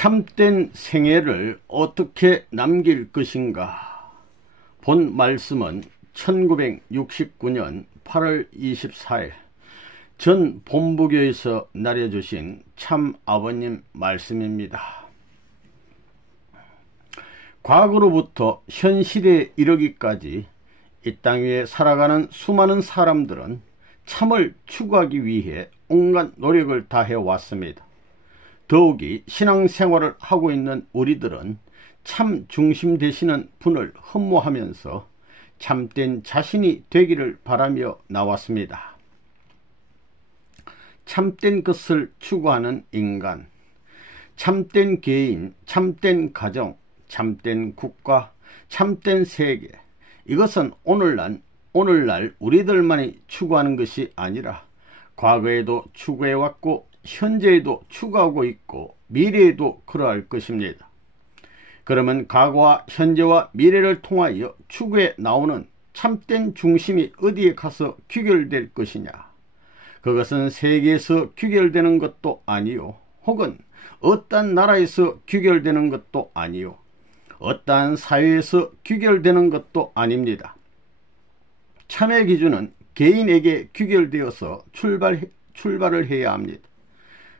참된 생애를 어떻게 남길 것인가? 본 말씀은 1969년 8월 24일 전 본부교에서 나려주신 참 아버님 말씀입니다. 과거로부터 현실에 이르기까지 이 땅 위에 살아가는 수많은 사람들은 참을 추구하기 위해 온갖 노력을 다해 왔습니다. 더욱이 신앙생활을 하고 있는 우리들은 참 중심 되시는 분을 흠모하면서 참된 자신이 되기를 바라며 나왔습니다. 참된 것을 추구하는 인간, 참된 개인, 참된 가정, 참된 국가, 참된 세계, 이것은 오늘날 우리들만이 추구하는 것이 아니라 과거에도 추구해왔고 현재에도 추구하고 있고 미래에도 그러할 것입니다. 그러면 과거와 현재와 미래를 통하여 추구해 나오는 참된 중심이 어디에 가서 귀결될 것이냐? 그것은 세계에서 귀결되는 것도 아니요, 혹은 어떠한 나라에서 귀결되는 것도 아니요, 어떠한 사회에서 귀결되는 것도 아닙니다. 참의 기준은 개인에게 귀결되어서 출발을 해야 합니다.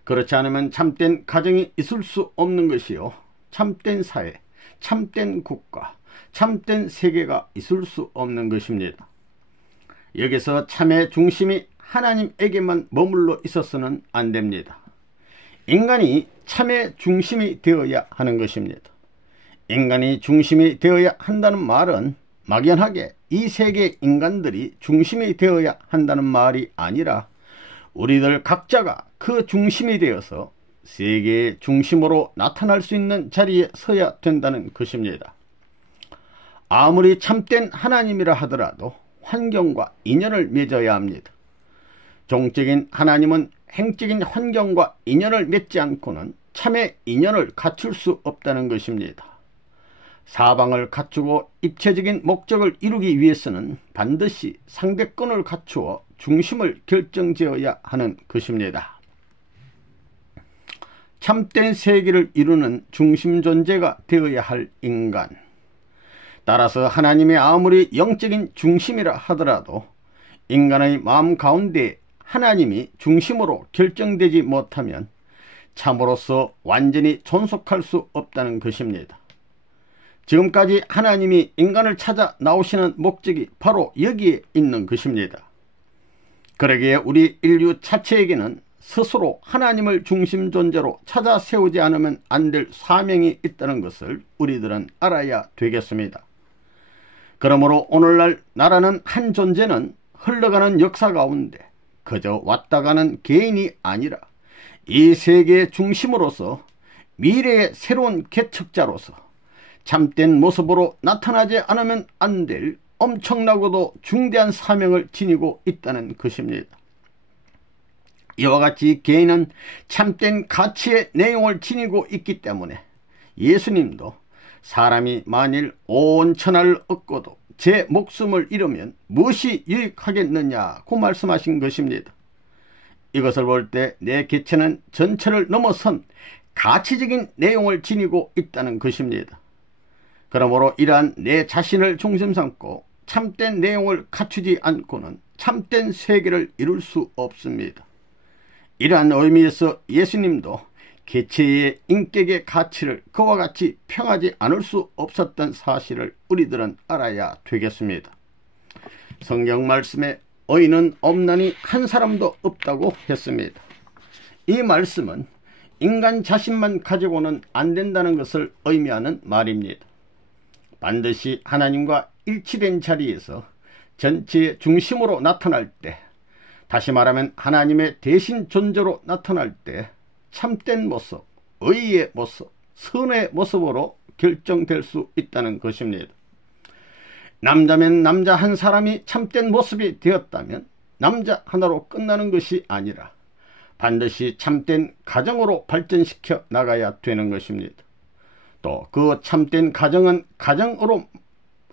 그렇지 않으면 참된 가정이 있을 수 없는 것이요, 참된 사회, 참된 국가, 참된 세계가 있을 수 없는 것입니다. 여기서 참의 중심이 하나님에게만 머물러 있어서는 안 됩니다. 인간이 참의 중심이 되어야 하는 것입니다. 인간이 중심이 되어야 한다는 말은 막연하게 이 세계 인간들이 중심이 되어야 한다는 말이 아니라 우리들 각자가 그 중심이 되어서 세계의 중심으로 나타날 수 있는 자리에 서야 된다는 것입니다. 아무리 참된 하나님이라 하더라도 환경과 인연을 맺어야 합니다. 종적인 하나님은 행적인 환경과 인연을 맺지 않고는 참의 인연을 갖출 수 없다는 것입니다. 사방을 갖추고 입체적인 목적을 이루기 위해서는 반드시 상대권을 갖추어 중심을 결정지어야 하는 것입니다. 참된 세계를 이루는 중심 존재가 되어야 할 인간, 따라서 하나님의 아무리 영적인 중심이라 하더라도 인간의 마음 가운데 하나님이 중심으로 결정되지 못하면 참으로서 완전히 존속할 수 없다는 것입니다. 지금까지 하나님이 인간을 찾아 나오시는 목적이 바로 여기에 있는 것입니다. 그러기에 우리 인류 자체에게는 스스로 하나님을 중심 존재로 찾아 세우지 않으면 안 될 사명이 있다는 것을 우리들은 알아야 되겠습니다. 그러므로 오늘날 나라는 한 존재는 흘러가는 역사 가운데 그저 왔다 가는 개인이 아니라 이 세계의 중심으로서 미래의 새로운 개척자로서 참된 모습으로 나타나지 않으면 안 될 엄청나고도 중대한 사명을 지니고 있다는 것입니다. 이와 같이 개인은 참된 가치의 내용을 지니고 있기 때문에 예수님도 사람이 만일 온 천하를 얻고도 제 목숨을 잃으면 무엇이 유익하겠느냐고 말씀하신 것입니다. 이것을 볼 때 내 개체는 전체를 넘어선 가치적인 내용을 지니고 있다는 것입니다. 그러므로 이러한 내 자신을 중심 삼고 참된 내용을 갖추지 않고는 참된 세계를 이룰 수 없습니다. 이러한 의미에서 예수님도 개체의 인격의 가치를 그와 같이 평하지 않을 수 없었던 사실을 우리들은 알아야 되겠습니다. 성경 말씀에 의인은 없나니 한 사람도 없다고 했습니다. 이 말씀은 인간 자신만 가지고는 안 된다는 것을 의미하는 말입니다. 반드시 하나님과 일치된 자리에서 전체의 중심으로 나타날 때, 다시 말하면 하나님의 대신 존재로 나타날 때 참된 모습, 의의 모습, 선의 모습으로 결정될 수 있다는 것입니다. 남자면 남자 한 사람이 참된 모습이 되었다면 남자 하나로 끝나는 것이 아니라 반드시 참된 가정으로 발전시켜 나가야 되는 것입니다. 또 그 참된 가정은 가정으로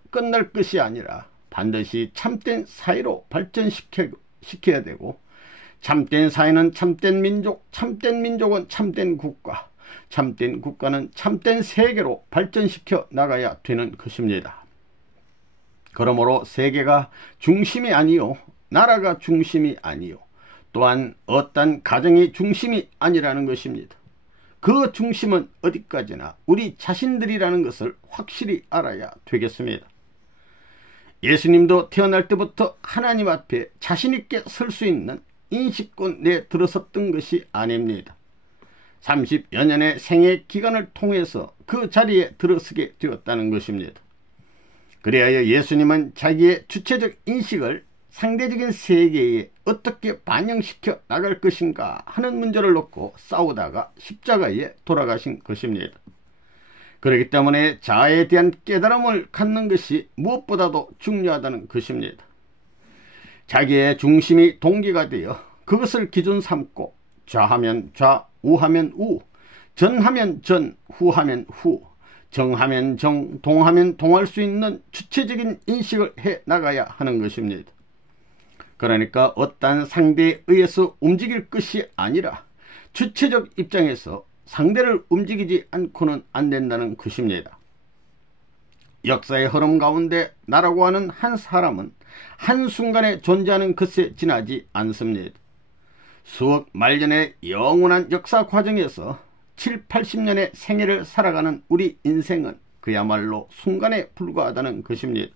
끝날 것이 아니라 반드시 참된 사회로 발전시켜야 되고, 참된 사회는 참된 민족, 참된 민족은 참된 국가, 참된 국가는 참된 세계로 발전시켜 나가야 되는 것입니다. 그러므로 세계가 중심이 아니요, 나라가 중심이 아니요, 또한 어떤 가정이 중심이 아니라는 것입니다. 그 중심은 어디까지나 우리 자신들이라는 것을 확실히 알아야 되겠습니다. 예수님도 태어날 때부터 하나님 앞에 자신있게 설 수 있는 인식권 내에 들어섰던 것이 아닙니다. 30여 년의 생애 기간을 통해서 그 자리에 들어서게 되었다는 것입니다. 그리하여 예수님은 자기의 주체적 인식을 상대적인 세계에 어떻게 반영시켜 나갈 것인가 하는 문제를 놓고 싸우다가 십자가에 돌아가신 것입니다. 그렇기 때문에 자아에 대한 깨달음을 갖는 것이 무엇보다도 중요하다는 것입니다. 자기의 중심이 동기가 되어 그것을 기준 삼고 좌하면 좌, 우하면 우, 전하면 전, 후하면 후, 정하면 정, 동하면 동할 수 있는 주체적인 인식을 해 나가야 하는 것입니다. 그러니까 어떠한 상대에 의해서 움직일 것이 아니라 주체적 입장에서 상대를 움직이지 않고는 안 된다는 것입니다. 역사의 흐름 가운데 나라고 하는 한 사람은 한순간에 존재하는 것에 지나지 않습니다. 수억 말년의 영원한 역사 과정에서 7, 80년의 생애를 살아가는 우리 인생은 그야말로 순간에 불과하다는 것입니다.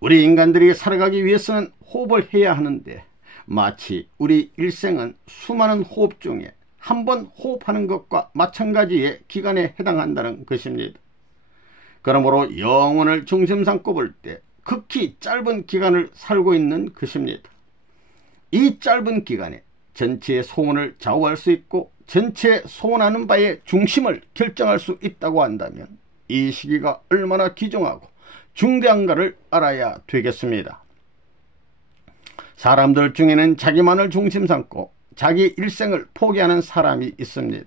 우리 인간들이 살아가기 위해서는 호흡을 해야 하는데 마치 우리 일생은 수많은 호흡 중에 한 번 호흡하는 것과 마찬가지의 기간에 해당한다는 것입니다. 그러므로 영혼을 중심 삼고 볼 때 극히 짧은 기간을 살고 있는 것입니다. 이 짧은 기간에 전체의 소원을 좌우할 수 있고 전체 소원하는 바의 중심을 결정할 수 있다고 한다면 이 시기가 얼마나 귀중하고 중대한가를 알아야 되겠습니다. 사람들 중에는 자기만을 중심 삼고 자기 일생을 포기하는 사람이 있습니다.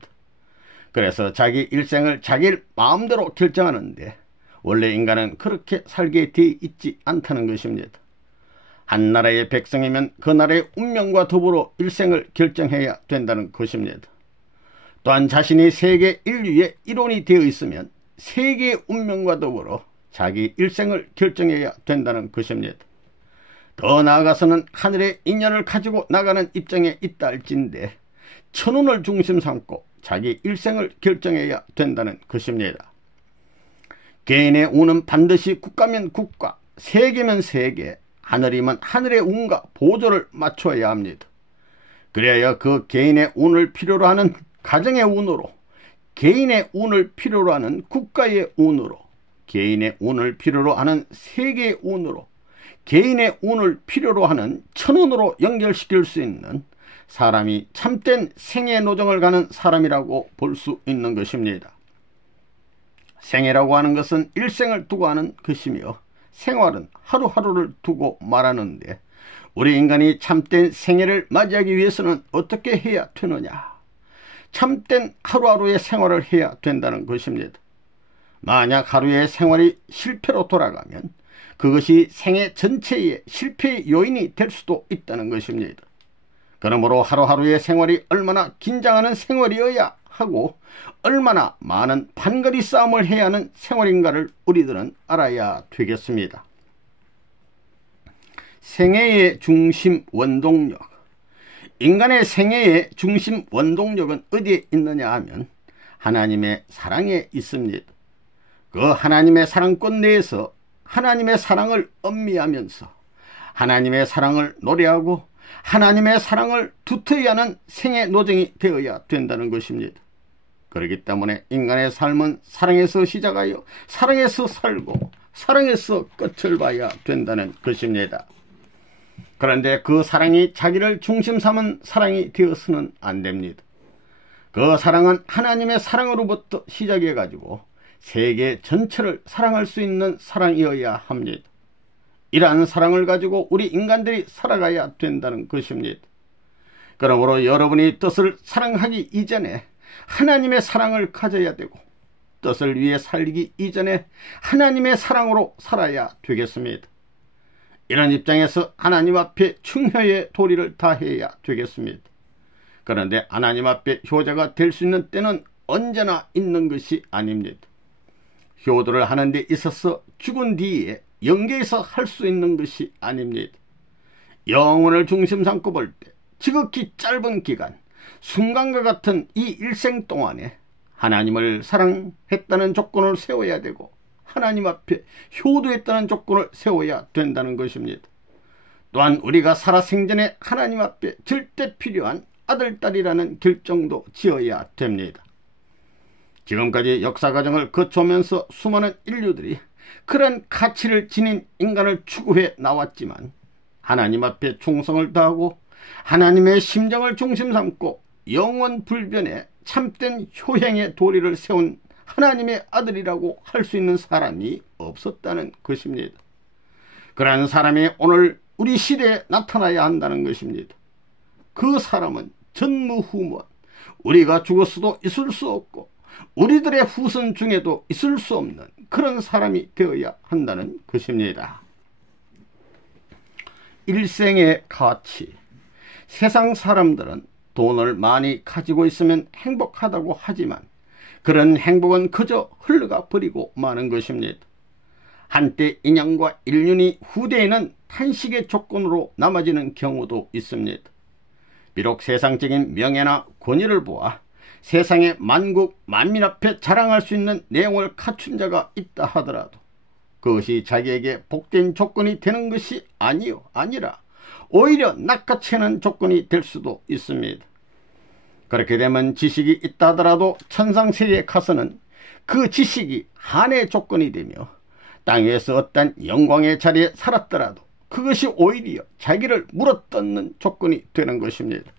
그래서 자기 일생을 자기 마음대로 결정하는데 원래 인간은 그렇게 살게 돼 있지 않다는 것입니다. 한 나라의 백성이면 그 나라의 운명과 더불어 일생을 결정해야 된다는 것입니다. 또한 자신이 세계 인류의 일원이 되어 있으면 세계의 운명과 더불어 자기 일생을 결정해야 된다는 것입니다. 더 나아가서는 하늘의 인연을 가지고 나가는 입장에 있다 할진데 천운을 중심 삼고 자기 일생을 결정해야 된다는 것입니다. 개인의 운은 반드시 국가면 국가, 세계면 세계, 하늘이면 하늘의 운과 보조를 맞춰야 합니다. 그래야 그 개인의 운을 필요로 하는 가정의 운으로, 개인의 운을 필요로 하는 국가의 운으로, 개인의 운을 필요로 하는 세계의 운으로, 개인의 운을 필요로 하는 천운으로 연결시킬 수 있는 사람이 참된 생애 노정을 가는 사람이라고 볼 수 있는 것입니다. 생애라고 하는 것은 일생을 두고 하는 것이며 생활은 하루하루를 두고 말하는데 우리 인간이 참된 생애를 맞이하기 위해서는 어떻게 해야 되느냐? 참된 하루하루의 생활을 해야 된다는 것입니다. 만약 하루의 생활이 실패로 돌아가면 그것이 생애 전체의 실패의 요인이 될 수도 있다는 것입니다. 그러므로 하루하루의 생활이 얼마나 긴장하는 생활이어야 하고 얼마나 많은 판거리 싸움을 해야 하는 생활인가를 우리들은 알아야 되겠습니다. 생애의 중심 원동력. 인간의 생애의 중심 원동력은 어디에 있느냐 하면 하나님의 사랑에 있습니다. 그 하나님의 사랑권 내에서 하나님의 사랑을 음미하면서 하나님의 사랑을 노래하고 하나님의 사랑을 두터이 하는 생애 노정이 되어야 된다는 것입니다. 그렇기 때문에 인간의 삶은 사랑에서 시작하여 사랑에서 살고 사랑에서 끝을 봐야 된다는 것입니다. 그런데 그 사랑이 자기를 중심 삼은 사랑이 되어서는 안 됩니다. 그 사랑은 하나님의 사랑으로부터 시작해 가지고 세계 전체를 사랑할 수 있는 사랑이어야 합니다. 이러한 사랑을 가지고 우리 인간들이 살아가야 된다는 것입니다. 그러므로 여러분이 뜻을 사랑하기 이전에 하나님의 사랑을 가져야 되고 뜻을 위해 살기 이전에 하나님의 사랑으로 살아야 되겠습니다. 이런 입장에서 하나님 앞에 충효의 도리를 다해야 되겠습니다. 그런데 하나님 앞에 효자가 될 수 있는 때는 언제나 있는 것이 아닙니다. 효도를 하는 데 있어서 죽은 뒤에 영계에서 할 수 있는 것이 아닙니다. 영혼을 중심 삼고 볼 때 지극히 짧은 기간, 순간과 같은 이 일생 동안에 하나님을 사랑했다는 조건을 세워야 되고 하나님 앞에 효도했다는 조건을 세워야 된다는 것입니다. 또한 우리가 살아생전에 하나님 앞에 절대 필요한 아들, 딸이라는 결정도 지어야 됩니다. 지금까지 역사 과정을 거쳐오면서 수많은 인류들이 그런 가치를 지닌 인간을 추구해 나왔지만 하나님 앞에 충성을 다하고 하나님의 심정을 중심 삼고 영원 불변의 참된 효행의 도리를 세운 하나님의 아들이라고 할 수 있는 사람이 없었다는 것입니다. 그러한 사람이 오늘 우리 시대에 나타나야 한다는 것입니다. 그 사람은 전무후무한, 우리가 죽었어도 있을 수 없고 우리들의 후손 중에도 있을 수 없는 그런 사람이 되어야 한다는 것입니다. 일생의 가치. 세상 사람들은 돈을 많이 가지고 있으면 행복하다고 하지만 그런 행복은 그저 흘러가 버리고 마는 것입니다. 한때 인연과 인륜이 후대에는 탄식의 조건으로 남아지는 경우도 있습니다. 비록 세상적인 명예나 권위를 보아 세상의 만국 만민 앞에 자랑할 수 있는 내용을 갖춘 자가 있다 하더라도 그것이 자기에게 복된 조건이 되는 것이 아니라 오히려 낚아채는 조건이 될 수도 있습니다. 그렇게 되면 지식이 있다 하더라도 천상세계에 가서는 그 지식이 한의 조건이 되며 땅 위에서 어떤 영광의 자리에 살았더라도 그것이 오히려 자기를 물어뜯는 조건이 되는 것입니다.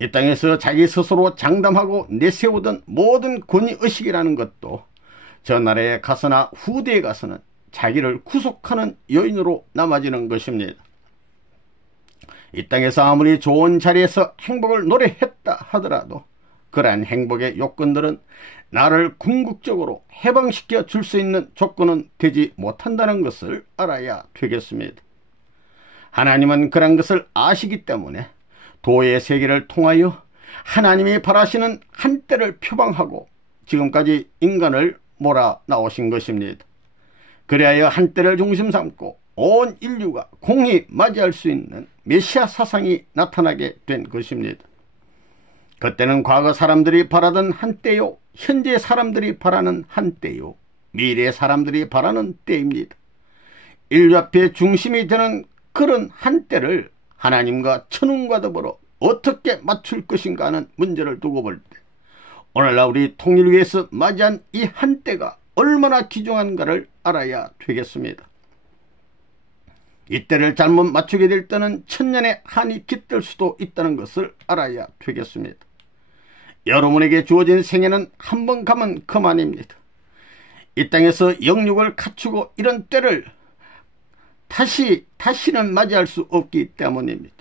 이 땅에서 자기 스스로 장담하고 내세우던 모든 권위의식이라는 것도 저 나라에 가서나 후대에 가서는 자기를 구속하는 요인으로 남아지는 것입니다. 이 땅에서 아무리 좋은 자리에서 행복을 노래했다 하더라도 그러한 행복의 요건들은 나를 궁극적으로 해방시켜 줄 수 있는 조건은 되지 못한다는 것을 알아야 되겠습니다. 하나님은 그런 것을 아시기 때문에 도의 세계를 통하여 하나님이 바라시는 한때를 표방하고 지금까지 인간을 몰아 나오신 것입니다. 그리하여 한때를 중심 삼고 온 인류가 공히 맞이할 수 있는 메시아 사상이 나타나게 된 것입니다. 그때는 과거 사람들이 바라던 한때요, 현재 사람들이 바라는 한때요, 미래 사람들이 바라는 때입니다. 인류 앞에 중심이 되는 그런 한때를 하나님과 천운과 더불어 어떻게 맞출 것인가 하는 문제를 두고 볼 때 오늘날 우리 통일을 위해서 맞이한 이 한때가 얼마나 귀중한가를 알아야 되겠습니다. 이때를 잘못 맞추게 될 때는 천년의 한이 깃들 수도 있다는 것을 알아야 되겠습니다. 여러분에게 주어진 생애는 한 번 가면 그만입니다. 이 땅에서 영육을 갖추고 이런 때를 다시는 맞이할 수 없기 때문입니다.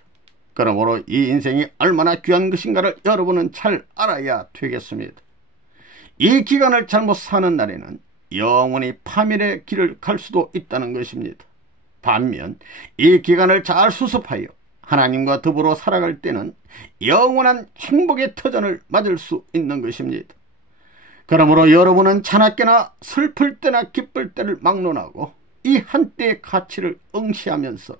그러므로 이 인생이 얼마나 귀한 것인가를 여러분은 잘 알아야 되겠습니다. 이 기간을 잘못 사는 날에는 영원히 파멸의 길을 갈 수도 있다는 것입니다. 반면 이 기간을 잘 수습하여 하나님과 더불어 살아갈 때는 영원한 행복의 터전을 맞을 수 있는 것입니다. 그러므로 여러분은 차납게나 슬플 때나 기쁠 때를 막론하고 이 한때의 가치를 응시하면서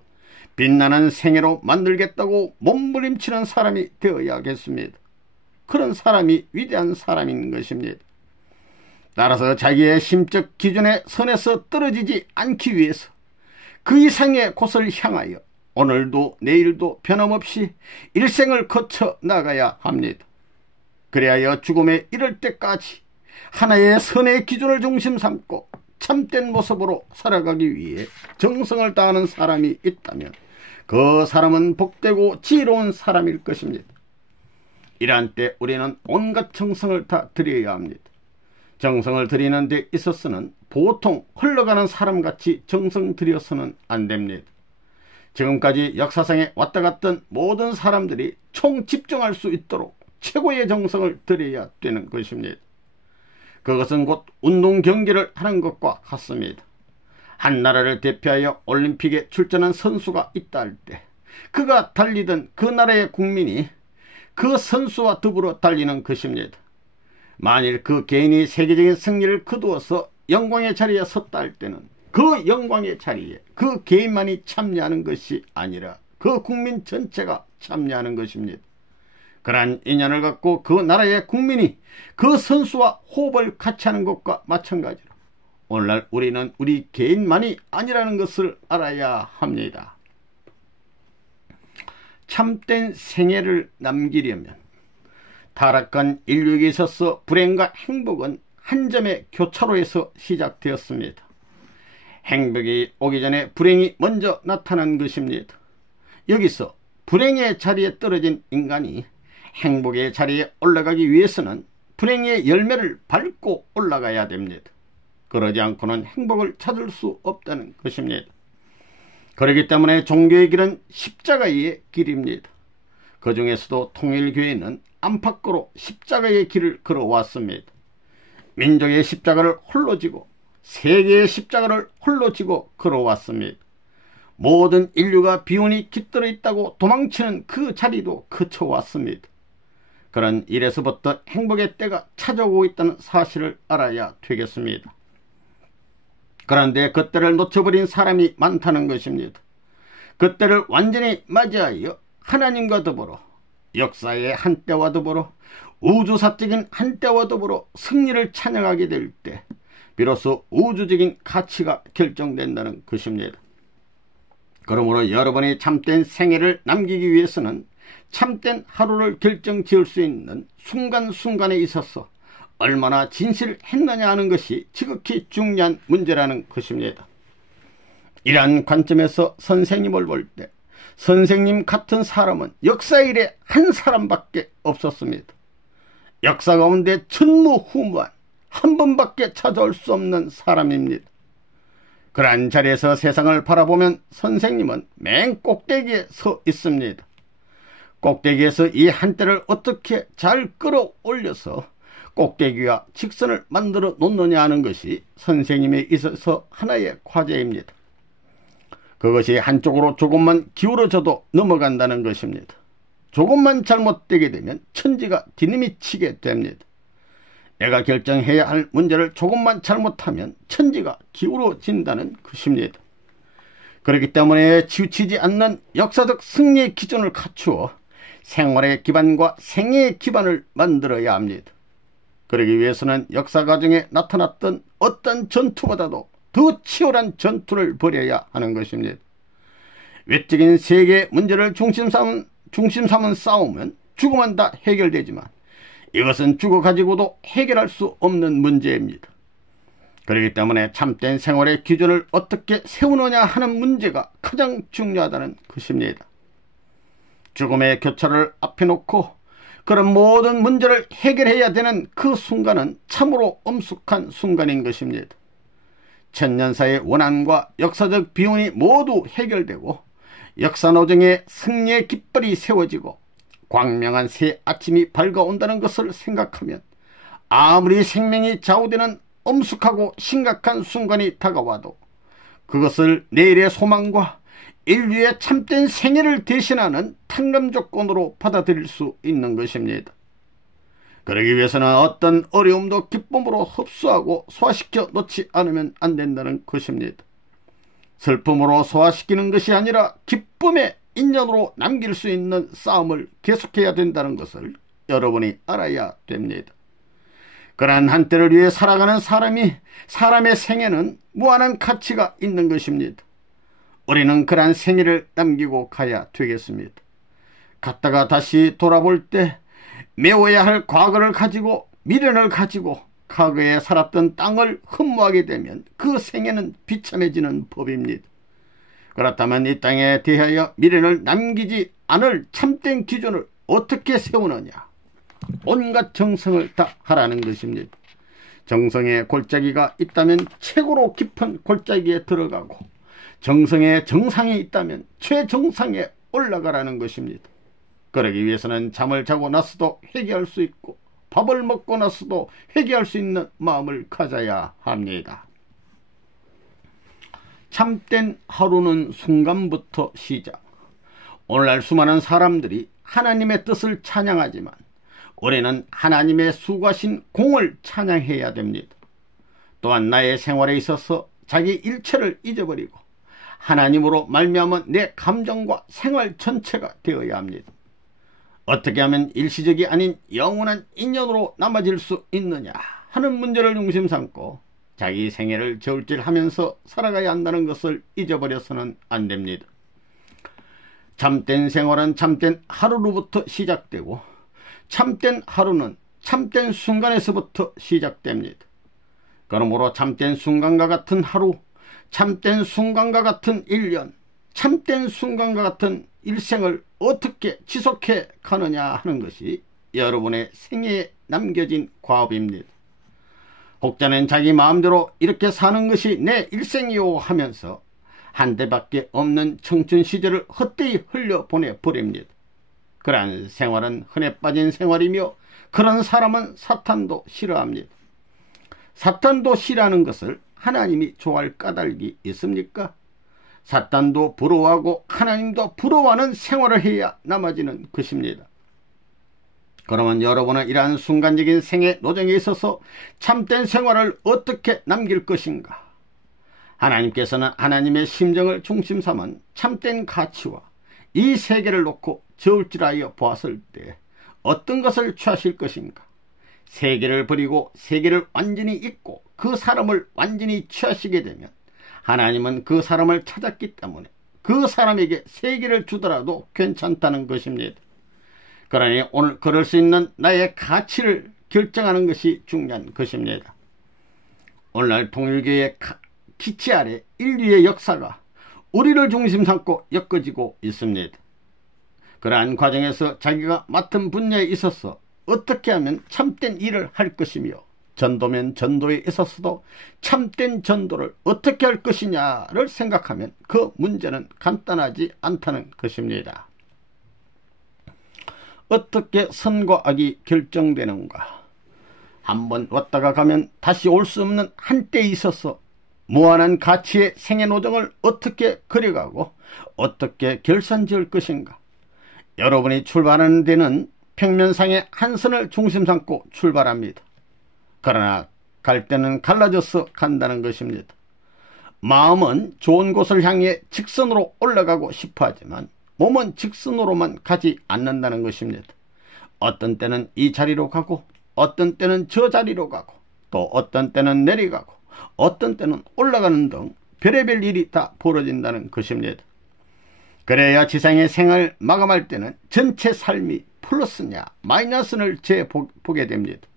빛나는 생애로 만들겠다고 몸부림치는 사람이 되어야겠습니다. 그런 사람이 위대한 사람인 것입니다. 따라서 자기의 심적 기준의 선에서 떨어지지 않기 위해서 그 이상의 곳을 향하여 오늘도 내일도 변함없이 일생을 거쳐 나가야 합니다. 그래야 죽음에 이를 때까지 하나의 선의 기준을 중심 삼고 참된 모습으로 살아가기 위해 정성을 다하는 사람이 있다면 그 사람은 복되고 지혜로운 사람일 것입니다. 이러한 때 우리는 온갖 정성을 다 드려야 합니다. 정성을 드리는 데 있어서는 보통 흘러가는 사람같이 정성 들여서는 안 됩니다. 지금까지 역사상에 왔다 갔던 모든 사람들이 총 집중할 수 있도록 최고의 정성을 들여야 되는 것입니다. 그것은 곧 운동 경기를 하는 것과 같습니다. 한 나라를 대표하여 올림픽에 출전한 선수가 있다 할 때 그가 달리던 그 나라의 국민이 그 선수와 더불어 달리는 것입니다. 만일 그 개인이 세계적인 승리를 거두어서 영광의 자리에 섰다 할 때는 그 영광의 자리에 그 개인만이 참여하는 것이 아니라 그 국민 전체가 참여하는 것입니다. 그러한 인연을 갖고 그 나라의 국민이 그 선수와 호흡을 같이 하는 것과 마찬가지로 오늘날 우리는 우리 개인만이 아니라는 것을 알아야 합니다. 참된 생애를 남기려면 타락한 인류에게 있어서 불행과 행복은 한 점의 교차로에서 시작되었습니다. 행복이 오기 전에 불행이 먼저 나타난 것입니다. 여기서 불행의 자리에 떨어진 인간이 행복의 자리에 올라가기 위해서는 불행의 열매를 밟고 올라가야 됩니다. 그러지 않고는 행복을 찾을 수 없다는 것입니다. 그렇기 때문에 종교의 길은 십자가의 길입니다. 그 중에서도 통일교회는 안팎으로 십자가의 길을 걸어왔습니다. 민족의 십자가를 홀로 지고 세계의 십자가를 홀로 지고 걸어왔습니다. 모든 인류가 비운이 깃들어 있다고 도망치는 그 자리도 거쳐왔습니다. 그런 일에서부터 행복의 때가 찾아오고 있다는 사실을 알아야 되겠습니다. 그런데 그 때를 놓쳐버린 사람이 많다는 것입니다. 그 때를 완전히 맞이하여 하나님과 더불어 역사의 한때와 더불어 우주사적인 한때와 더불어 승리를 찬양하게 될 때 비로소 우주적인 가치가 결정된다는 것입니다. 그러므로 여러분이 참된 생애를 남기기 위해서는 참된 하루를 결정지을 수 있는 순간순간에 있어서 얼마나 진실했느냐 하는 것이 지극히 중요한 문제라는 것입니다. 이러한 관점에서 선생님을 볼 때 선생님 같은 사람은 역사 이래 한 사람밖에 없었습니다. 역사 가운데 전무후무한 한 번밖에 찾아올 수 없는 사람입니다. 그러한 자리에서 세상을 바라보면 선생님은 맨 꼭대기에 서 있습니다. 꼭대기에서 이 한때를 어떻게 잘 끌어올려서 꼭대기와 직선을 만들어 놓느냐 하는 것이 선생님에 있어서 하나의 과제입니다. 그것이 한쪽으로 조금만 기울어져도 넘어간다는 것입니다. 조금만 잘못되게 되면 천지가 디나미치게 됩니다. 내가 결정해야 할 문제를 조금만 잘못하면 천지가 기울어진다는 것입니다. 그렇기 때문에 치우치지 않는 역사적 승리의 기준을 갖추어 생활의 기반과 생애의 기반을 만들어야 합니다. 그러기 위해서는 역사 과정에 나타났던 어떤 전투보다도 더 치열한 전투를 벌여야 하는 것입니다. 외적인 세계 문제를 중심 삼은 싸움은 죽으면 다 해결되지만 이것은 죽어가지고도 해결할 수 없는 문제입니다. 그렇기 때문에 참된 생활의 기준을 어떻게 세우느냐 하는 문제가 가장 중요하다는 것입니다. 죽음의 교차를 앞에 놓고 그런 모든 문제를 해결해야 되는 그 순간은 참으로 엄숙한 순간인 것입니다. 천년사의 원한과 역사적 비운이 모두 해결되고 역사노정의 승리의 깃발이 세워지고 광명한 새 아침이 밝아온다는 것을 생각하면 아무리 생명이 좌우되는 엄숙하고 심각한 순간이 다가와도 그것을 내일의 소망과 인류의 참된 생애를 대신하는 탕감 조건으로 받아들일 수 있는 것입니다. 그러기 위해서는 어떤 어려움도 기쁨으로 흡수하고 소화시켜 놓지 않으면 안 된다는 것입니다. 슬픔으로 소화시키는 것이 아니라 기쁨의 인연으로 남길 수 있는 싸움을 계속해야 된다는 것을 여러분이 알아야 됩니다. 그러한 한때를 위해 살아가는 사람의 생애는 무한한 가치가 있는 것입니다. 우리는 그러한 생애를 남기고 가야 되겠습니다. 갔다가 다시 돌아볼 때 메워야 할 과거를 가지고 미련을 가지고 과거에 살았던 땅을 흠모하게 되면 그 생애는 비참해지는 법입니다. 그렇다면 이 땅에 대하여 미련을 남기지 않을 참된 기준을 어떻게 세우느냐? 온갖 정성을 다 하라는 것입니다. 정성의 골짜기가 있다면 최고로 깊은 골짜기에 들어가고 정성의 정상이 있다면 최정상에 올라가라는 것입니다. 그러기 위해서는 잠을 자고 나서도 회개할 수 있고 밥을 먹고 나서도 회개할 수 있는 마음을 가져야 합니다. 참된 하루는 순간부터 시작. 오늘날 수많은 사람들이 하나님의 뜻을 찬양하지만 우리는 하나님의 수고하신 공을 찬양해야 됩니다. 또한 나의 생활에 있어서 자기 일체를 잊어버리고 하나님으로 말미암은 내 감정과 생활 전체가 되어야 합니다. 어떻게 하면 일시적이 아닌 영원한 인연으로 남아질 수 있느냐 하는 문제를 중심 삼고 자기 생애를 저울질하면서 살아가야 한다는 것을 잊어버려서는 안 됩니다. 참된 생활은 참된 하루로부터 시작되고 참된 하루는 참된 순간에서부터 시작됩니다. 그러므로 참된 순간과 같은 하루, 참된 순간과 같은 1년, 참된 순간과 같은 일생을 어떻게 지속해 가느냐 하는 것이 여러분의 생애에 남겨진 과업입니다. 혹자는 자기 마음대로 이렇게 사는 것이 내 일생이요 하면서 한 대밖에 없는 청춘 시절을 헛되이 흘려보내 버립니다. 그러한 생활은 흔해 빠진 생활이며 그런 사람은 사탄도 싫어합니다. 사탄도 싫어하는 것을 하나님이 좋아할 까닭이 있습니까? 사탄도 부러워하고 하나님도 부러워하는 생활을 해야 남아지는 것입니다. 그러면 여러분은 이러한 순간적인 생애 노정에 있어서 참된 생활을 어떻게 남길 것인가? 하나님께서는 하나님의 심정을 중심 삼은 참된 가치와 이 세계를 놓고 저울질하여 보았을 때 어떤 것을 취하실 것인가? 세계를 버리고 세계를 완전히 잊고 그 사람을 완전히 취하시게 되면 하나님은 그 사람을 찾았기 때문에 그 사람에게 세계를 주더라도 괜찮다는 것입니다. 그러니 오늘 그럴 수 있는 나의 가치를 결정하는 것이 중요한 것입니다. 오늘날 통일교의 기치 아래 인류의 역사가 우리를 중심 삼고 엮어지고 있습니다. 그러한 과정에서 자기가 맡은 분야에 있어서 어떻게 하면 참된 일을 할 것이며 전도면 전도에 있어서도 참된 전도를 어떻게 할 것이냐를 생각하면 그 문제는 간단하지 않다는 것입니다. 어떻게 선과 악이 결정되는가? 한번 왔다가 가면 다시 올 수 없는 한때에 있어서 무한한 가치의 생애 노정을 어떻게 그려가고 어떻게 결산지을 것인가? 여러분이 출발하는 데는 평면상의 한 선을 중심 삼고 출발합니다. 그러나 갈 때는 갈라져서 간다는 것입니다. 마음은 좋은 곳을 향해 직선으로 올라가고 싶어 하지만 몸은 직선으로만 가지 않는다는 것입니다. 어떤 때는 이 자리로 가고 어떤 때는 저 자리로 가고 또 어떤 때는 내려가고 어떤 때는 올라가는 등 별의별 일이 다 벌어진다는 것입니다. 그래야 지상의 생을 마감할 때는 전체 삶이 플러스냐 마이너스를 재보게 됩니다.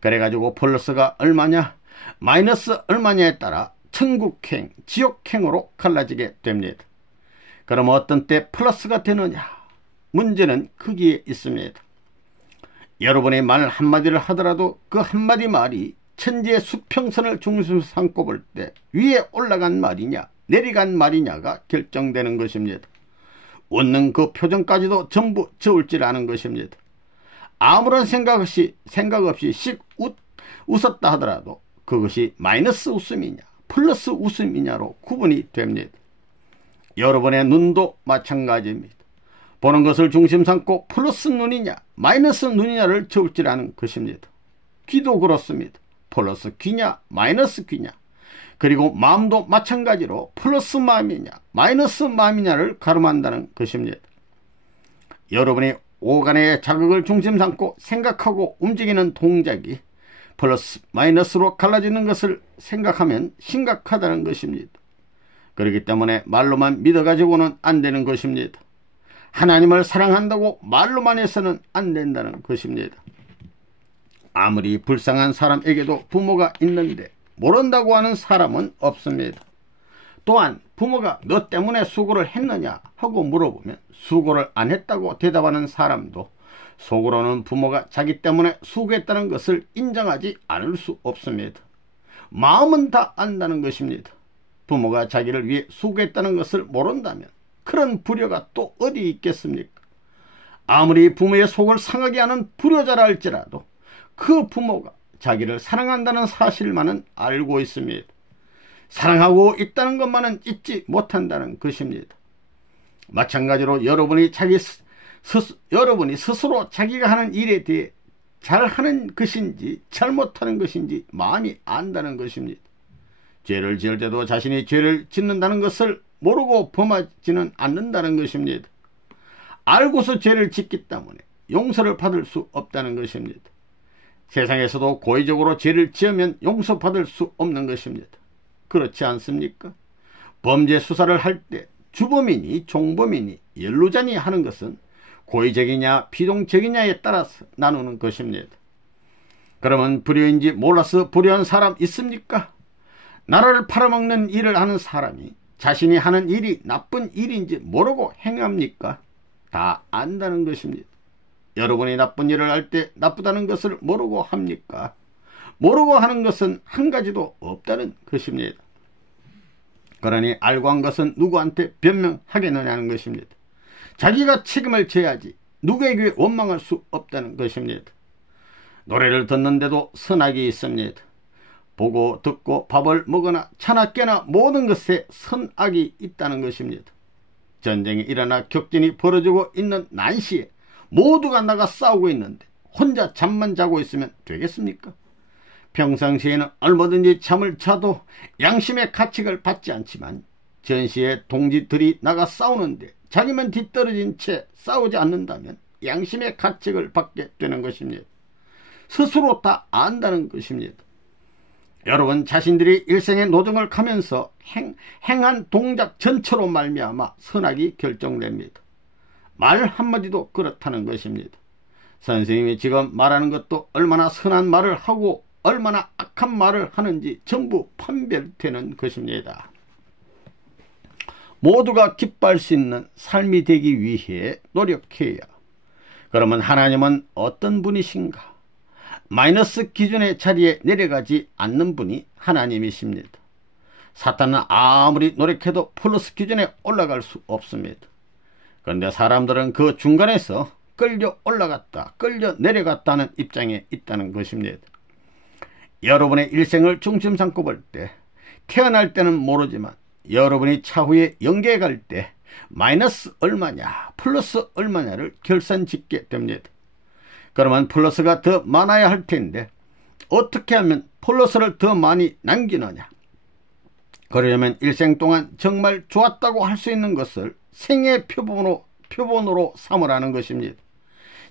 그래가지고 플러스가 얼마냐 마이너스 얼마냐에 따라 천국행 지옥행으로 갈라지게 됩니다. 그럼 어떤 때 플러스가 되느냐? 문제는 거기에 있습니다. 여러분의 말 한마디를 하더라도 그 한마디 말이 천지의 수평선을 중심 삼고 볼 때 위에 올라간 말이냐 내려간 말이냐가 결정되는 것입니다. 웃는 그 표정까지도 전부 저울질하는 것입니다. 아무런 생각 없이 씩 웃었다 하더라도 그것이 마이너스 웃음이냐 플러스 웃음이냐로 구분이 됩니다. 여러분의 눈도 마찬가지입니다. 보는 것을 중심 삼고 플러스 눈이냐 마이너스 눈이냐를 저울질하는 것입니다. 귀도 그렇습니다. 플러스 귀냐 마이너스 귀냐 그리고 마음도 마찬가지로 플러스 마음이냐 마이너스 마음이냐를 가름한다는 것입니다. 여러분이 오간의 자극을 중심 삼고 생각하고 움직이는 동작이 플러스 마이너스로 갈라지는 것을 생각하면 심각하다는 것입니다. 그렇기 때문에 말로만 믿어가지고는 안 되는 것입니다. 하나님을 사랑한다고 말로만 해서는 안 된다는 것입니다. 아무리 불쌍한 사람에게도 부모가 있는데 모른다고 하는 사람은 없습니다. 또한 부모가 너 때문에 수고를 했느냐 하고 물어보면 수고를 안 했다고 대답하는 사람도 속으로는 부모가 자기 때문에 수고했다는 것을 인정하지 않을 수 없습니다. 마음은 다 안다는 것입니다. 부모가 자기를 위해 수고했다는 것을 모른다면 그런 불효가 또 어디 있겠습니까? 아무리 부모의 속을 상하게 하는 불효자라 할지라도 그 부모가 자기를 사랑한다는 사실만은 알고 있습니다. 사랑하고 있다는 것만은 잊지 못한다는 것입니다. 마찬가지로 여러분이 스스로 자기가 하는 일에 대해 잘하는 것인지 잘못하는 것인지 마음이 안다는 것입니다. 죄를 지을 때도 자신이 죄를 짓는다는 것을 모르고 범하지는 않는다는 것입니다. 알고서 죄를 짓기 때문에 용서를 받을 수 없다는 것입니다. 세상에서도 고의적으로 죄를 지으면 용서받을 수 없는 것입니다. 그렇지 않습니까? 범죄 수사를 할 때 주범이니 종범이니 연루자니 하는 것은 고의적이냐 비동적이냐에 따라서 나누는 것입니다. 그러면 불효인지 몰라서 불효한 사람 있습니까? 나라를 팔아먹는 일을 하는 사람이 자신이 하는 일이 나쁜 일인지 모르고 행합니까? 다 안다는 것입니다. 여러분이 나쁜 일을 할 때 나쁘다는 것을 모르고 합니까? 모르고 하는 것은 한 가지도 없다는 것입니다. 그러니 알고 한 것은 누구한테 변명하겠느냐는 것입니다. 자기가 책임을 져야지 누구에게 원망할 수 없다는 것입니다. 노래를 듣는데도 선악이 있습니다. 보고 듣고 밥을 먹으나 차나 깨나 모든 것에 선악이 있다는 것입니다. 전쟁이 일어나 격전이 벌어지고 있는 난시에 모두가 나가 싸우고 있는데 혼자 잠만 자고 있으면 되겠습니까? 평상시에는 얼마든지 잠을 자도 양심의 가책을 받지 않지만 전시에 동지들이 나가 싸우는데 자기만 뒤떨어진 채 싸우지 않는다면 양심의 가책을 받게 되는 것입니다. 스스로 다 안다는 것입니다. 여러분 자신들이 일생의 노정을 가면서 행한 동작 전체로 말미암아 선악이 결정됩니다. 말 한마디도 그렇다는 것입니다. 선생님이 지금 말하는 것도 얼마나 선한 말을 하고 얼마나 악한 말을 하는지 전부 판별되는 것입니다. 모두가 기뻐할 수 있는 삶이 되기 위해 노력해야. 그러면 하나님은 어떤 분이신가? 마이너스 기준의 자리에 내려가지 않는 분이 하나님이십니다. 사탄은 아무리 노력해도 플러스 기준에 올라갈 수 없습니다. 그런데 사람들은 그 중간에서 끌려 올라갔다 끌려 내려갔다는 입장에 있다는 것입니다. 여러분의 일생을 중심 삼고 볼 때 태어날 때는 모르지만 여러분이 차후에 영계에 갈 때 마이너스 얼마냐 플러스 얼마냐를 결산짓게 됩니다. 그러면 플러스가 더 많아야 할 텐데 어떻게 하면 플러스를 더 많이 남기느냐? 그러려면 일생 동안 정말 좋았다고 할 수 있는 것을 생애 표본으로 삼으라는 것입니다.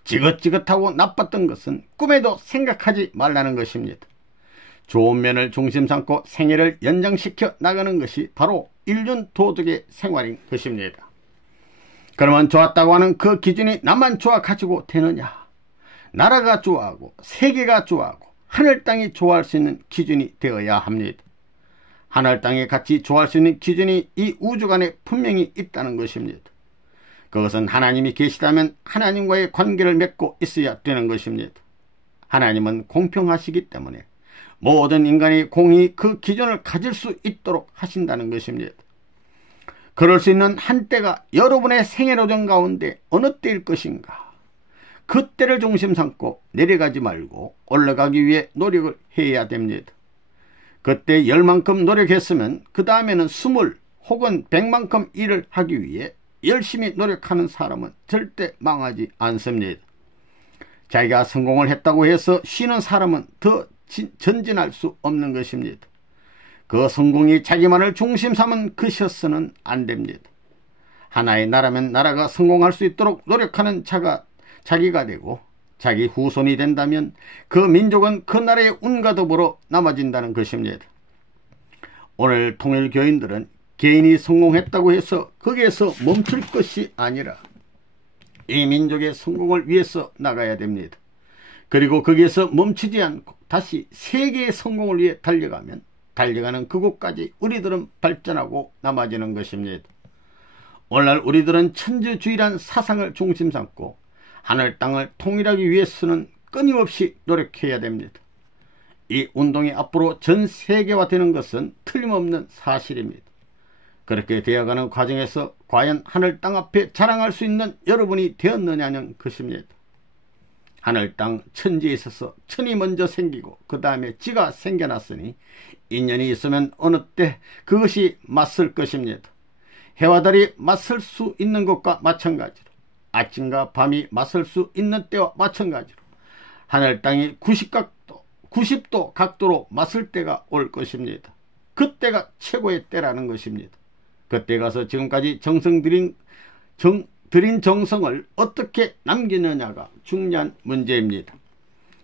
지긋지긋하고 나빴던 것은 꿈에도 생각하지 말라는 것입니다. 좋은 면을 중심 삼고 생애를 연장시켜 나가는 것이 바로 인륜 도덕의 생활인 것입니다. 그러면 좋았다고 하는 그 기준이 나만 좋아 가지고 되느냐? 나라가 좋아하고 세계가 좋아하고 하늘 땅이 좋아할 수 있는 기준이 되어야 합니다. 하늘 땅에 같이 좋아할 수 있는 기준이 이 우주간에 분명히 있다는 것입니다. 그것은 하나님이 계시다면 하나님과의 관계를 맺고 있어야 되는 것입니다. 하나님은 공평하시기 때문에 모든 인간이 공히 그 기준을 가질 수 있도록 하신다는 것입니다. 그럴 수 있는 한때가 여러분의 생애로정 가운데 어느 때일 것인가? 그 때를 중심 삼고 내려가지 말고 올라가기 위해 노력을 해야 됩니다. 그때 10만큼 노력했으면 그 다음에는 20 혹은 100만큼 일을 하기 위해 열심히 노력하는 사람은 절대 망하지 않습니다. 자기가 성공을 했다고 해서 쉬는 사람은 더 전진할 수 없는 것입니다. 그 성공이 자기만을 중심 삼은 것이어서는 안 됩니다. 하나의 나라면 나라가 성공할 수 있도록 노력하는 자가 자기가 되고 자기 후손이 된다면 그 민족은 그 나라의 운과 더불어 남아진다는 것입니다. 오늘 통일교인들은 개인이 성공했다고 해서 거기에서 멈출 것이 아니라 이 민족의 성공을 위해서 나가야 됩니다. 그리고 거기에서 멈추지 않고 다시 세계의 성공을 위해 달려가면 달려가는 그곳까지 우리들은 발전하고 남아지는 것입니다. 오늘날 우리들은 천주주의란 사상을 중심 삼고 하늘 땅을 통일하기 위해서는 끊임없이 노력해야 됩니다. 이 운동이 앞으로 전 세계화되는 것은 틀림없는 사실입니다. 그렇게 되어가는 과정에서 과연 하늘 땅 앞에 자랑할 수 있는 여러분이 되었느냐는 것입니다. 하늘 땅 천지에 있어서 천이 먼저 생기고 그 다음에 지가 생겨났으니 인연이 있으면 어느 때 그것이 맞설 것입니다. 해와 달이 맞설 수 있는 것과 마찬가지로 아침과 밤이 맞설 수 있는 때와 마찬가지로 하늘 땅이 90도 각도로 맞을 때가 올 것입니다. 그때가 최고의 때라는 것입니다. 그때 가서 지금까지 들인 정성을 어떻게 남기느냐가 중요한 문제입니다.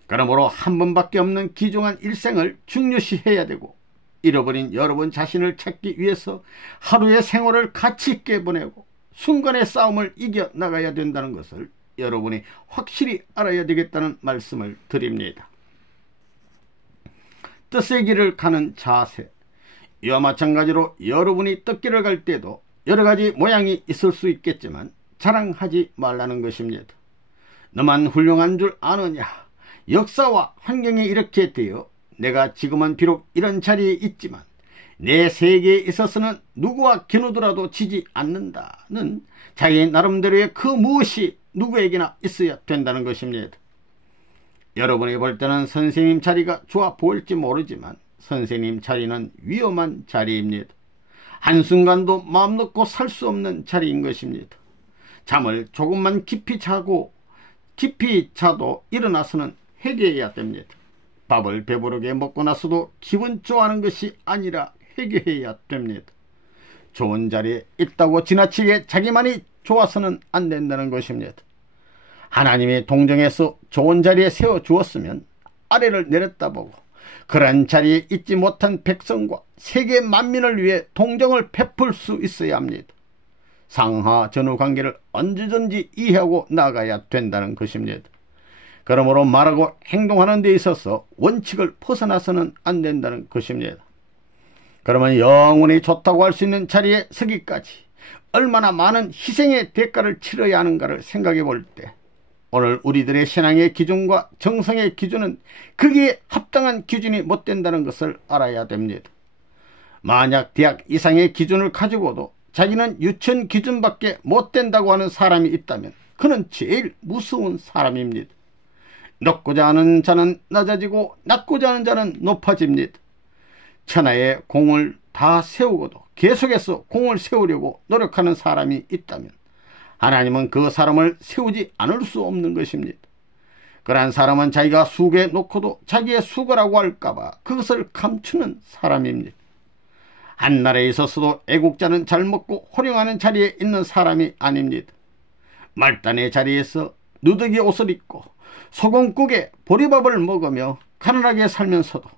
그러므로 한 번밖에 없는 귀중한 일생을 중요시해야 되고, 잃어버린 여러분 자신을 찾기 위해서 하루의 생활을 가치 있게 보내고 순간의 싸움을 이겨나가야 된다는 것을 여러분이 확실히 알아야 되겠다는 말씀을 드립니다. 뜻의 길을 가는 자세, 이와 마찬가지로 여러분이 뜻길을 갈 때도 여러가지 모양이 있을 수 있겠지만 자랑하지 말라는 것입니다. 너만 훌륭한 줄 아느냐, 역사와 환경이 이렇게 되어 내가 지금은 비록 이런 자리에 있지만 내 세계에 있어서는 누구와 겨누더라도 지지 않는다는 자기 나름대로의 그 무엇이 누구에게나 있어야 된다는 것입니다. 여러분이 볼 때는 선생님 자리가 좋아 보일지 모르지만 선생님 자리는 위험한 자리입니다. 한순간도 마음 놓고 살 수 없는 자리인 것입니다. 잠을 조금만 깊이 자도 일어나서는 회개해야 됩니다. 밥을 배부르게 먹고 나서도 기분 좋아하는 것이 아니라 회개해야 됩니다. 좋은 자리에 있다고 지나치게 자기만이 좋아서는 안 된다는 것입니다. 하나님이 동정해서 좋은 자리에 세워주었으면 아래를 내렸다보고 그러한 자리에 있지 못한 백성과 세계 만민을 위해 동정을 베풀 수 있어야 합니다. 상하 전후 관계를 언제든지 이해하고 나가야 된다는 것입니다. 그러므로 말하고 행동하는 데 있어서 원칙을 벗어나서는 안 된다는 것입니다. 그러면 영원히 좋다고 할 수 있는 자리에 서기까지 얼마나 많은 희생의 대가를 치러야 하는가를 생각해 볼 때 오늘 우리들의 신앙의 기준과 정성의 기준은 거기에 합당한 기준이 못 된다는 것을 알아야 됩니다. 만약 대학 이상의 기준을 가지고도 자기는 유치원 기준밖에 못 된다고 하는 사람이 있다면 그는 제일 무서운 사람입니다. 높고자 하는 자는 낮아지고 낮고자 하는 자는 높아집니다. 천하의 공을 다 세우고도 계속해서 공을 세우려고 노력하는 사람이 있다면 하나님은 그 사람을 세우지 않을 수 없는 것입니다. 그러한 사람은 자기가 수고해 놓고도 자기의 수고라고 할까봐 그것을 감추는 사람입니다. 한 나라에 있어서도 애국자는 잘 먹고 호령하는 자리에 있는 사람이 아닙니다. 말단의 자리에서 누더기 옷을 입고 소금국에 보리밥을 먹으며 가난하게 살면서도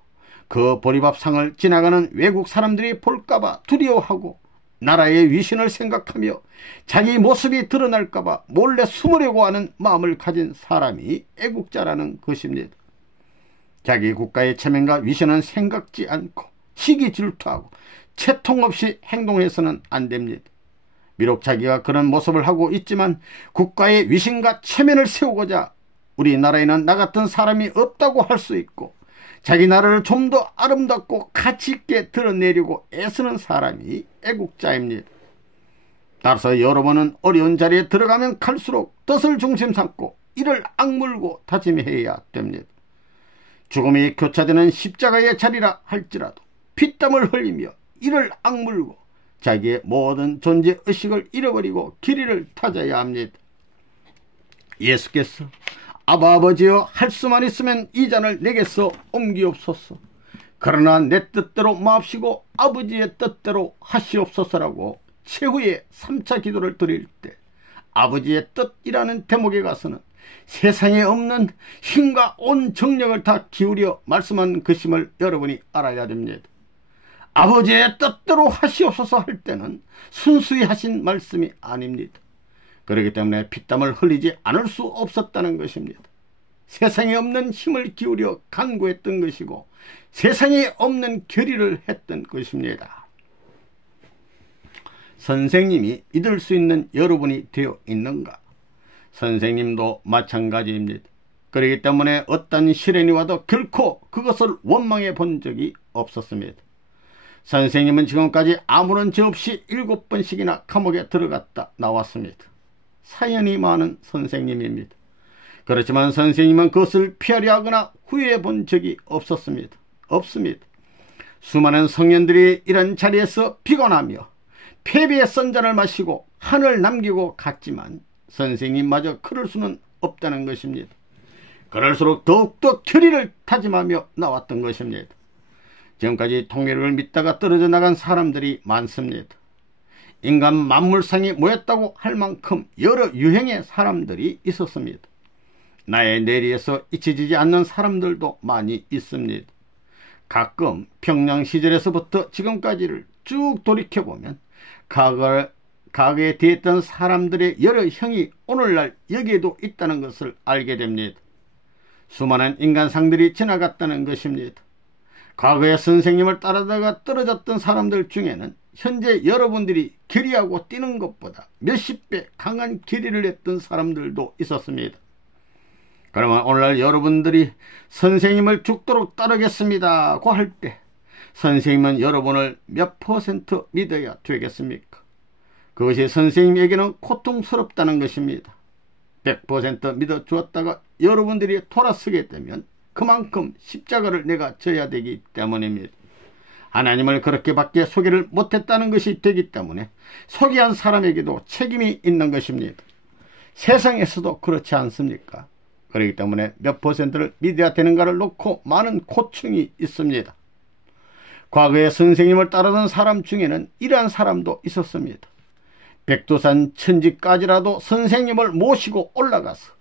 그 보리밥상을 지나가는 외국 사람들이 볼까봐 두려워하고 나라의 위신을 생각하며 자기 모습이 드러날까봐 몰래 숨으려고 하는 마음을 가진 사람이 애국자라는 것입니다. 자기 국가의 체면과 위신은 생각지 않고 시기 질투하고 채통 없이 행동해서는 안 됩니다. 비록 자기가 그런 모습을 하고 있지만 국가의 위신과 체면을 세우고자 우리나라에는 나 같은 사람이 없다고 할 수 있고 자기 나라를 좀 더 아름답고 가치 있게 드러내려고 애쓰는 사람이 애국자입니다. 따라서 여러분은 어려운 자리에 들어가면 갈수록 뜻을 중심 삼고 이를 악물고 다짐해야 됩니다. 죽음이 교차되는 십자가의 자리라 할지라도 피땀을 흘리며 이를 악물고 자기의 모든 존재의식을 잃어버리고 길이를 찾아야 합니다. 예수께서 아버지여 할 수만 있으면 이 잔을 내게서 옮기옵소서. 그러나 내 뜻대로 마옵시고 아버지의 뜻대로 하시옵소서라고 최후의 3차 기도를 드릴 때 아버지의 뜻이라는 대목에 가서는 세상에 없는 힘과 온 정력을 다 기울여 말씀한 것임을 여러분이 알아야 됩니다. 아버지의 뜻대로 하시옵소서 할 때는 순수히 하신 말씀이 아닙니다. 그렇기 때문에 피땀을 흘리지 않을 수 없었다는 것입니다. 세상에 없는 힘을 기울여 간구했던 것이고 세상에 없는 결의를 했던 것입니다. 선생님이 믿을 수 있는 여러분이 되어 있는가? 선생님도 마찬가지입니다. 그렇기 때문에 어떤 시련이 와도 결코 그것을 원망해 본 적이 없었습니다. 선생님은 지금까지 아무런 죄 없이 7번씩이나 감옥에 들어갔다 나왔습니다. 사연이 많은 선생님입니다. 그렇지만 선생님은 그것을 피하려 하거나 후회해 본 적이 없습니다. 수많은 성년들이 이런 자리에서 피곤하며 패배의 선잔을 마시고 한을 남기고 갔지만 선생님마저 그럴 수는 없다는 것입니다. 그럴수록 더욱더 결의를 다짐하며 나왔던 것입니다. 지금까지 통일을 믿다가 떨어져 나간 사람들이 많습니다. 인간 만물상이 모였다고 할 만큼 여러 유형의 사람들이 있었습니다. 나의 내리에서 잊혀지지 않는 사람들도 많이 있습니다. 가끔 평양 시절에서부터 지금까지를 쭉 돌이켜보면 과거에 대했던 사람들의 여러 형이 오늘날 여기에도 있다는 것을 알게 됩니다. 수많은 인간상들이 지나갔다는 것입니다. 과거에 선생님을 따르다가 떨어졌던 사람들 중에는 현재 여러분들이 결의하고 뛰는 것보다 몇십 배 강한 결의를 했던 사람들도 있었습니다. 그러면 오늘날 여러분들이 선생님을 죽도록 따르겠습니다고 할 때 선생님은 여러분을 몇 퍼센트 믿어야 되겠습니까? 그것이 선생님에게는 고통스럽다는 것입니다. 100% 믿어주었다가 여러분들이 돌아서게 되면 그만큼 십자가를 내가 져야 되기 때문입니다. 하나님을 그렇게밖에 소개를 못했다는 것이 되기 때문에 소개한 사람에게도 책임이 있는 것입니다. 세상에서도 그렇지 않습니까? 그렇기 때문에 몇 퍼센트를 믿어야 되는가를 놓고 많은 고충이 있습니다. 과거에 선생님을 따르던 사람 중에는 이러한 사람도 있었습니다. 백두산 천지까지라도 선생님을 모시고 올라가서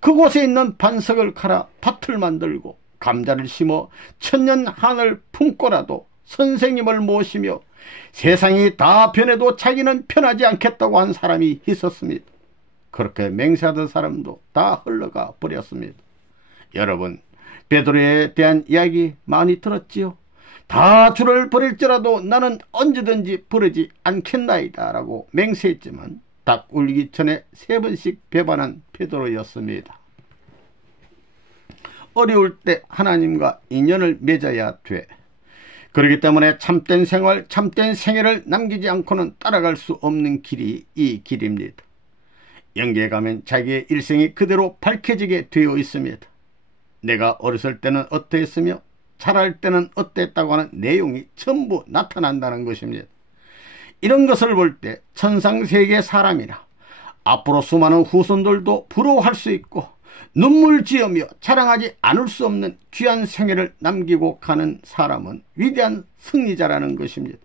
그곳에 있는 반석을 갈아 밭을 만들고 감자를 심어 천년 한을 품고라도 선생님을 모시며 세상이 다 변해도 자기는 변하지 않겠다고 한 사람이 있었습니다. 그렇게 맹세하던 사람도 다 흘러가 버렸습니다. 여러분, 베드로에 대한 이야기 많이 들었지요? 다 주를 버릴지라도 나는 언제든지 버리지 않겠나이다 라고 맹세했지만 닭 울기 전에 3번씩 배반한 베드로였습니다. 어려울 때 하나님과 인연을 맺어야 돼. 그렇기 때문에 참된 생활, 참된 생애를 남기지 않고는 따라갈 수 없는 길이 이 길입니다. 영계에 가면 자기의 일생이 그대로 밝혀지게 되어 있습니다. 내가 어렸을 때는 어떠했으며 자랄 때는 어땠다고 하는 내용이 전부 나타난다는 것입니다. 이런 것을 볼 때 천상세계 사람이나 앞으로 수많은 후손들도 부러워할 수 있고 눈물 지으며 자랑하지 않을 수 없는 귀한 생애를 남기고 가는 사람은 위대한 승리자라는 것입니다.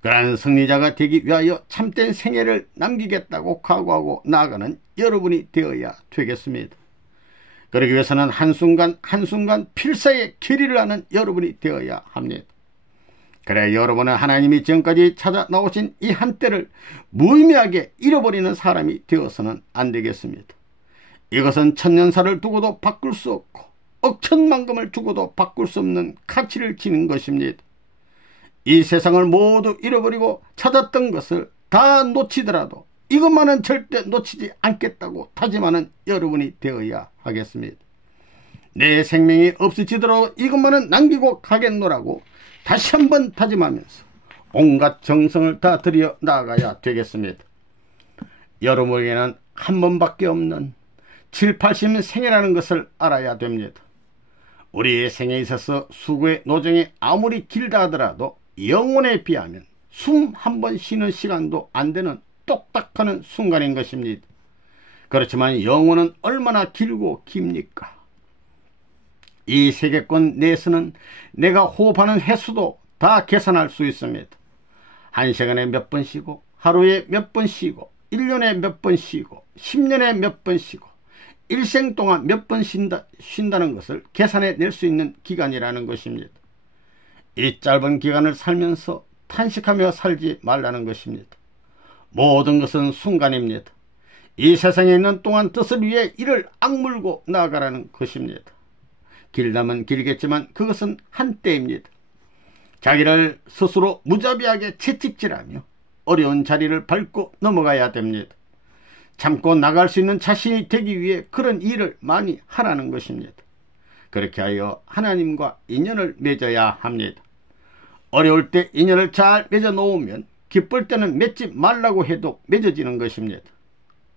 그러한 승리자가 되기 위하여 참된 생애를 남기겠다고 각오하고 나아가는 여러분이 되어야 되겠습니다. 그러기 위해서는 한순간 한순간 필사의 결의를 하는 여러분이 되어야 합니다. 그래 여러분은 하나님이 지금까지 찾아 나오신 이 한때를 무의미하게 잃어버리는 사람이 되어서는 안 되겠습니다. 이것은 천년사를 두고도 바꿀 수 없고 억천만금을 주고도 바꿀 수 없는 가치를 지닌 것입니다. 이 세상을 모두 잃어버리고 찾았던 것을 다 놓치더라도 이것만은 절대 놓치지 않겠다고 다짐하는 여러분이 되어야 하겠습니다. 내 생명이 없어지더라도 이것만은 남기고 가겠노라고 다시 한번 다짐하면서 온갖 정성을 다 들여 나아가야 되겠습니다. 여러분에게는 한 번밖에 없는 7, 80 생애라는 것을 알아야 됩니다. 우리의 생에 있어서 수고의 노정이 아무리 길다 하더라도 영혼에 비하면 숨 한 번 쉬는 시간도 안 되는 똑딱하는 순간인 것입니다. 그렇지만 영혼은 얼마나 길고 깁니까? 이 세계권 내에서는 내가 호흡하는 횟수도 다 계산할 수 있습니다. 1시간에 몇 번 쉬고 하루에 몇 번 쉬고 1년에 몇 번 쉬고 10년에 몇 번 쉬고 일생 동안 몇 번 쉰다는 것을 계산해 낼 수 있는 기간이라는 것입니다. 이 짧은 기간을 살면서 탄식하며 살지 말라는 것입니다. 모든 것은 순간입니다. 이 세상에 있는 동안 뜻을 위해 이를 악물고 나아가라는 것입니다. 길다면 길겠지만 그것은 한때입니다. 자기를 스스로 무자비하게 채찍질하며 어려운 자리를 밟고 넘어가야 됩니다. 참고 나갈 수 있는 자신이 되기 위해 그런 일을 많이 하라는 것입니다. 그렇게 하여 하나님과 인연을 맺어야 합니다. 어려울 때 인연을 잘 맺어 놓으면 기쁠 때는 맺지 말라고 해도 맺어지는 것입니다.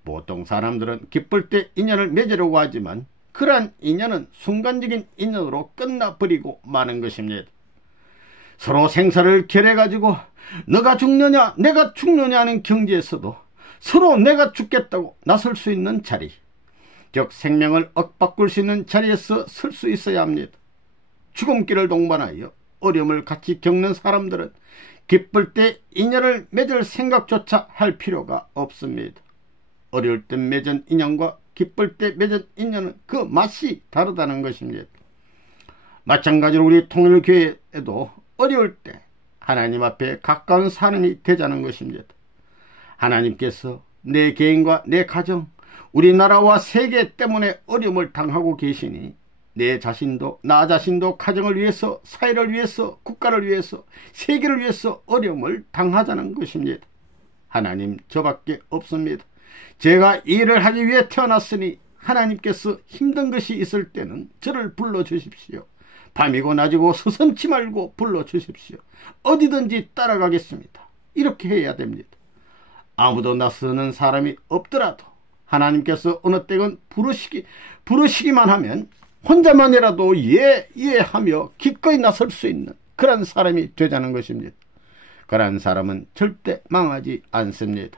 보통 사람들은 기쁠 때 인연을 맺으려고 하지만 그러한 인연은 순간적인 인연으로 끝나버리고 마는 것입니다. 서로 생사를 결해가지고 너가 죽느냐 내가 죽느냐 하는 경지에서도 서로 내가 죽겠다고 나설 수 있는 자리, 즉 생명을 엇바꿀 수 있는 자리에서 설 수 있어야 합니다. 죽음길을 동반하여 어려움을 같이 겪는 사람들은 기쁠 때 인연을 맺을 생각조차 할 필요가 없습니다. 어려울 때 맺은 인연과 기쁠 때 맺은 인연은 그 맛이 다르다는 것입니다. 마찬가지로 우리 통일교회에도 어려울 때 하나님 앞에 가까운 사람이 되자는 것입니다. 하나님께서 내 개인과 내 가정, 우리나라와 세계 때문에 어려움을 당하고 계시니 내 자신도, 나 자신도 가정을 위해서, 사회를 위해서, 국가를 위해서, 세계를 위해서 어려움을 당하자는 것입니다. 하나님, 저밖에 없습니다. 제가 이 일을 하기 위해 태어났으니 하나님께서 힘든 것이 있을 때는 저를 불러주십시오. 밤이고 낮이고 서슴지 말고 불러주십시오. 어디든지 따라가겠습니다. 이렇게 해야 됩니다. 아무도 나서는 사람이 없더라도 하나님께서 어느 때건 부르시기만 하면 혼자만이라도 하며 기꺼이 나설 수 있는 그런 사람이 되자는 것입니다. 그런 사람은 절대 망하지 않습니다.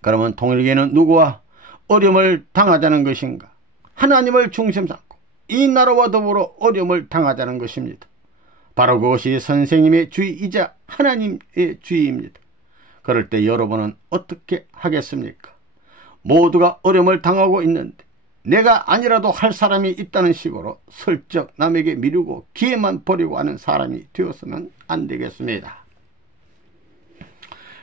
그러면 통일교회는 누구와 어려움을 당하자는 것인가? 하나님을 중심 삼고 이 나라와 더불어 어려움을 당하자는 것입니다. 바로 그것이 선생님의 주의이자 하나님의 주의입니다. 그럴 때 여러분은 어떻게 하겠습니까? 모두가 어려움을 당하고 있는데 내가 아니라도 할 사람이 있다는 식으로 슬쩍 남에게 미루고 기회만 버리고 하는 사람이 되어서는 안 되겠습니다.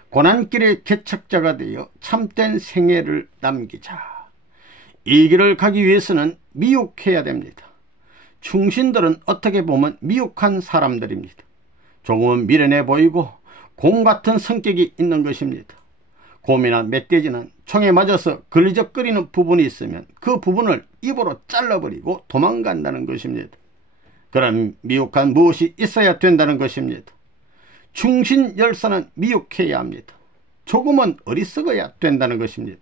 고난길의 개척자가 되어 참된 생애를 남기자. 이 길을 가기 위해서는 미혹해야 됩니다. 충신들은 어떻게 보면 미혹한 사람들입니다. 조금은 미련해 보이고 곰 같은 성격이 있는 것입니다. 곰이나 멧돼지는 총에 맞아서 걸리적거리는 부분이 있으면 그 부분을 입으로 잘라버리고 도망간다는 것입니다. 그런 미혹한 무엇이 있어야 된다는 것입니다. 충신 열사는 미혹해야 합니다. 조금은 어리석어야 된다는 것입니다.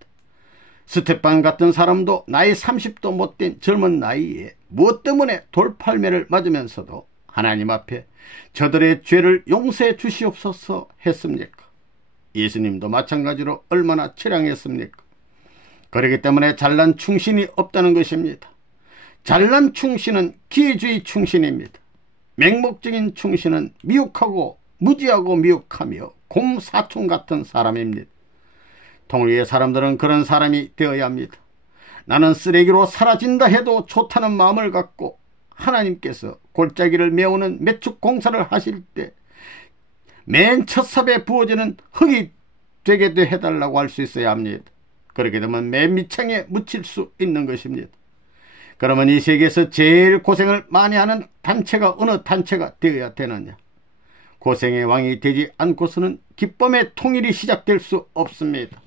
스테판 같은 사람도 나이 30도 못된 젊은 나이에 무엇 때문에 돌팔매를 맞으면서도 하나님 앞에 저들의 죄를 용서해 주시옵소서 했습니까? 예수님도 마찬가지로 얼마나 처량했습니까? 그렇기 때문에 잘난 충신이 없다는 것입니다. 잘난 충신은 기회주의 충신입니다. 맹목적인 충신은 미혹하고 무지하고 미혹하며 곰사촌 같은 사람입니다. 통일교의 사람들은 그런 사람이 되어야 합니다. 나는 쓰레기로 사라진다 해도 좋다는 마음을 갖고 하나님께서 골짜기를 메우는 매축 공사를 하실 때 맨 첫 삽에 부어지는 흙이 되게 해달라고 할 수 있어야 합니다. 그렇게 되면 맨 밑창에 묻힐 수 있는 것입니다. 그러면 이 세계에서 제일 고생을 많이 하는 단체가 어느 단체가 되어야 되느냐? 고생의 왕이 되지 않고서는 기쁨의 통일이 시작될 수 없습니다.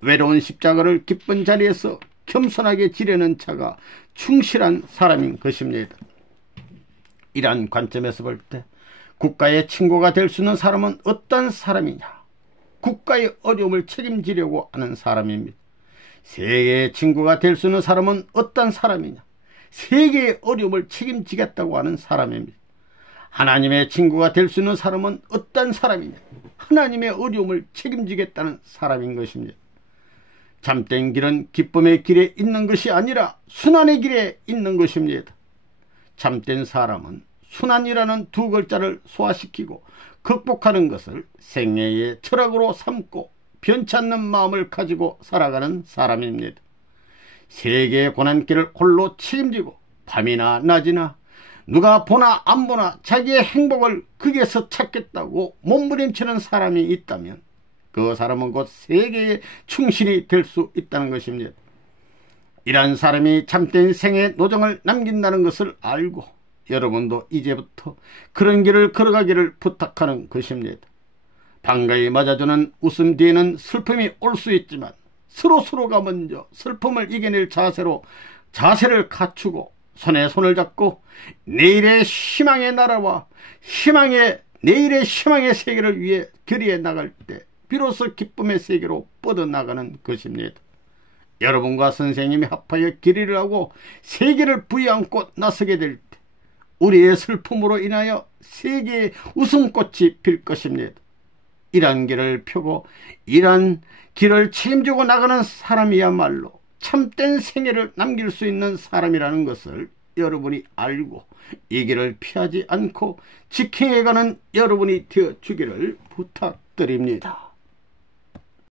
외로운 십자가를 기쁜 자리에서 겸손하게 지려는 자가 충실한 사람인 것입니다. 이러한 관점에서 볼 때 국가의 친구가 될 수 있는 사람은 어떤 사람이냐? 국가의 어려움을 책임지려고 하는 사람입니다. 세계의 친구가 될 수 있는 사람은 어떤 사람이냐? 세계의 어려움을 책임지겠다고 하는 사람입니다. 하나님의 친구가 될 수 있는 사람은 어떤 사람이냐? 하나님의 어려움을 책임지겠다는 사람인 것입니다. 참된 길은 기쁨의 길에 있는 것이 아니라 순환의 길에 있는 것입니다. 참된 사람은 순환이라는 두 글자를 소화시키고 극복하는 것을 생애의 철학으로 삼고 변치 않는 마음을 가지고 살아가는 사람입니다. 세계의 고난길을 홀로 책임지고 밤이나 낮이나 누가 보나 안 보나 자기의 행복을 거기에서 찾겠다고 몸부림치는 사람이 있다면 그 사람은 곧 세계의 충신이 될 수 있다는 것입니다. 이러한 사람이 참된 생의 노정을 남긴다는 것을 알고 여러분도 이제부터 그런 길을 걸어가기를 부탁하는 것입니다. 반가이 맞아주는 웃음 뒤에는 슬픔이 올 수 있지만 서로가 먼저 슬픔을 이겨낼 자세를 갖추고 손에 손을 잡고 내일의 희망의 나라와 내일의 희망의 세계를 위해 결의해 나갈 때 비로소 기쁨의 세계로 뻗어나가는 것입니다. 여러분과 선생님이 합하여 결의를 하고 세계를 부여안고 나서게 될 때 우리의 슬픔으로 인하여 세계의 웃음꽃이 필 것입니다. 이러한 길을 펴고 이러한 길을 책임지고 나가는 사람이야말로 참된 생애를 남길 수 있는 사람이라는 것을 여러분이 알고 이 길을 피하지 않고 직행해가는 여러분이 되어주기를 부탁드립니다.